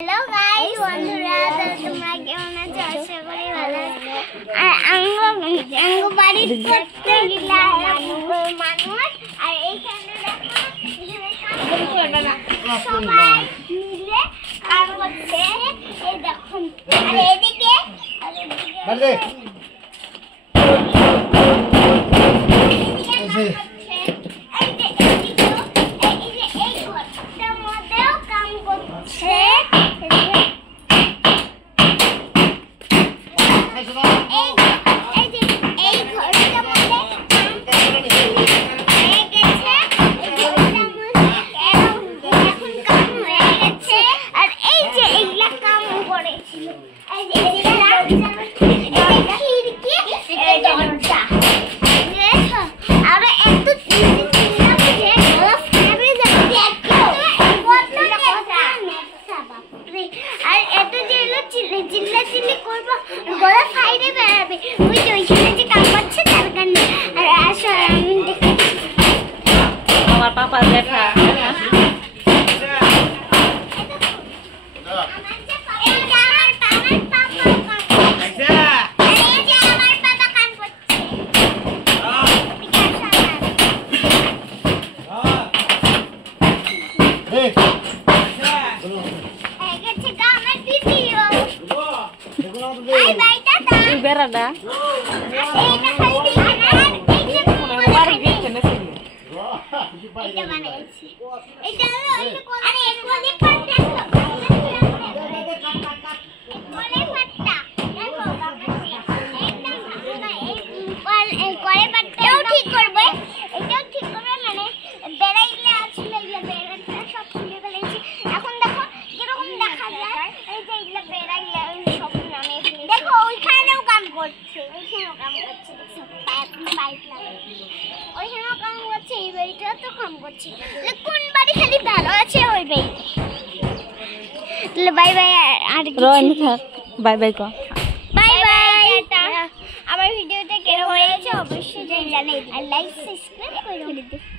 Hello guys বন্ধুরা তোমরা কেমন আছো আশা করি ভালো আছো আর আঙ্গো বাড়ির করতে গিলা মানুষ আর এইখানে দেখো সবাই মিলে কাজ করছে এই দেখো আর এদিকে Papa দেখা বেড়াটা बाय बाय बाय बाय को बाय बाय আমার ভিডিওটা কেমন হয়েছে অবশ্যই জানাবেন আর লাইক সাবস্ক্রাইব করে দিন।